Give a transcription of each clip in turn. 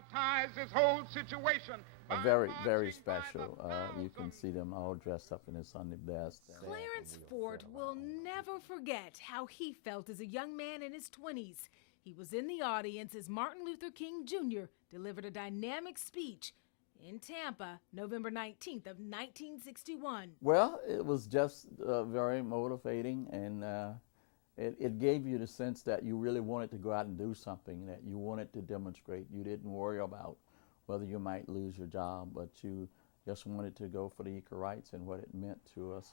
dramatize this whole situation. Very, very special. You can see them all dressed up in their Sunday best. Clarence Fort will never forget how he felt as a young man in his 20s. He was in the audience as Martin Luther King Jr. delivered a dynamic speech in Tampa, November 19th of 1961. Well, it was just very motivating, and it gave you the sense that you really wanted to go out and do something, that you wanted to demonstrate. You didn't worry about whether you might lose your job, but you just wanted to go for the equal rights and what it meant to us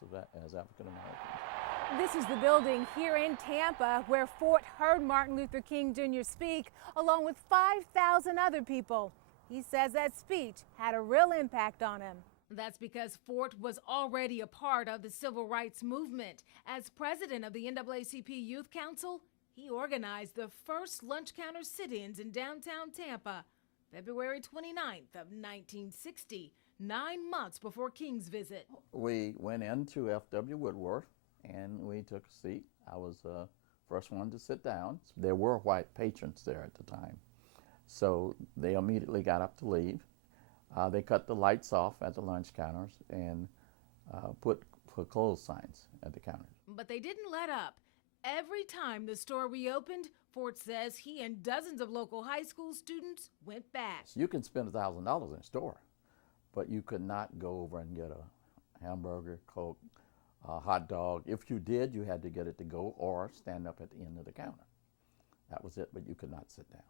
as African Americans. This is the building here in Tampa where Fort heard Martin Luther King Jr. speak, along with 5,000 other people. He says that speech had a real impact on him. That's because Fort was already a part of the civil rights movement. As president of the NAACP Youth Council, he organized the first lunch counter sit-ins in downtown Tampa, February 29th of 1960, 9 months before King's visit. We went into F.W. Woodworth and we took a seat. I was the first one to sit down. There were white patrons there at the time, so they immediately got up to leave. They cut the lights off at the lunch counters and put closed signs at the counters. But they didn't let up. Every time the store reopened, Fort says he and dozens of local high school students went back. You can spend $1,000 in a store, but you could not go over and get a hamburger, Coke, a hot dog. If you did, you had to get it to go or stand up at the end of the counter. That was it, but you could not sit down.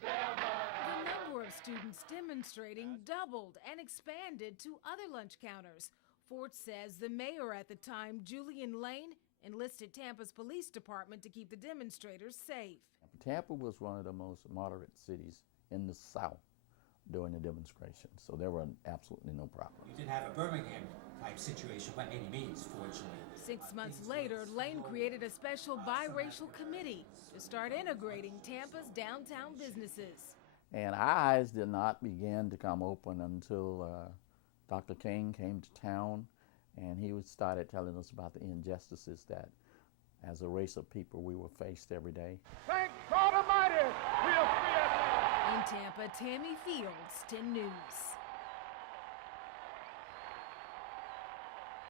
The number of students demonstrating doubled and expanded to other lunch counters. Fort says the mayor at the time, Julian Lane, enlisted Tampa's police department to keep the demonstrators safe. Tampa was one of the most moderate cities in the South during the demonstration, so there were absolutely no problem. You didn't have a Birmingham-type situation by any means, fortunately. 6 months later, Lane created a special biracial committee to start integrating Tampa's downtown businesses. And our eyes did not begin to come open until Dr. King came to town, and he started telling us about the injustices that, as a race of people, we were faced every day. Thank God Almighty, we are free at last. In Tampa, Tammy Fields, 10 News.